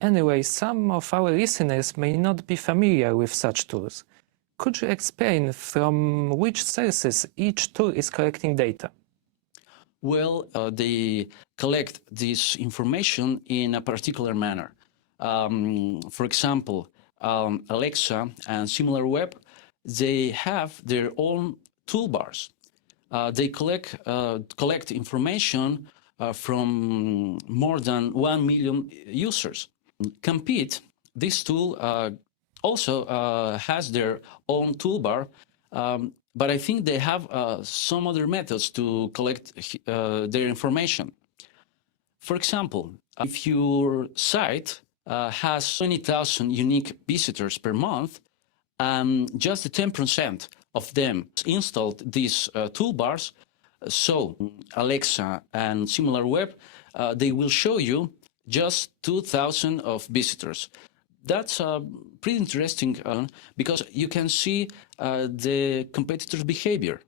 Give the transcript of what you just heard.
Anyway, some of our listeners may not be familiar with such tools. Could you explain from which sources each tool is collecting data? Well, they collect this information in a particular manner. For example, Alexa and SimilarWeb, they have their own toolbars. They collect information from more than 1 million users. Compete, this tool also has their own toolbar, but I think they have some other methods to collect their information. For example, if your site has 20,000 unique visitors per month, and just 10% of them installed these toolbars, so Alexa and SimilarWeb, they will show you just 2,000 of visitors. That's pretty interesting because you can see the competitor's behavior.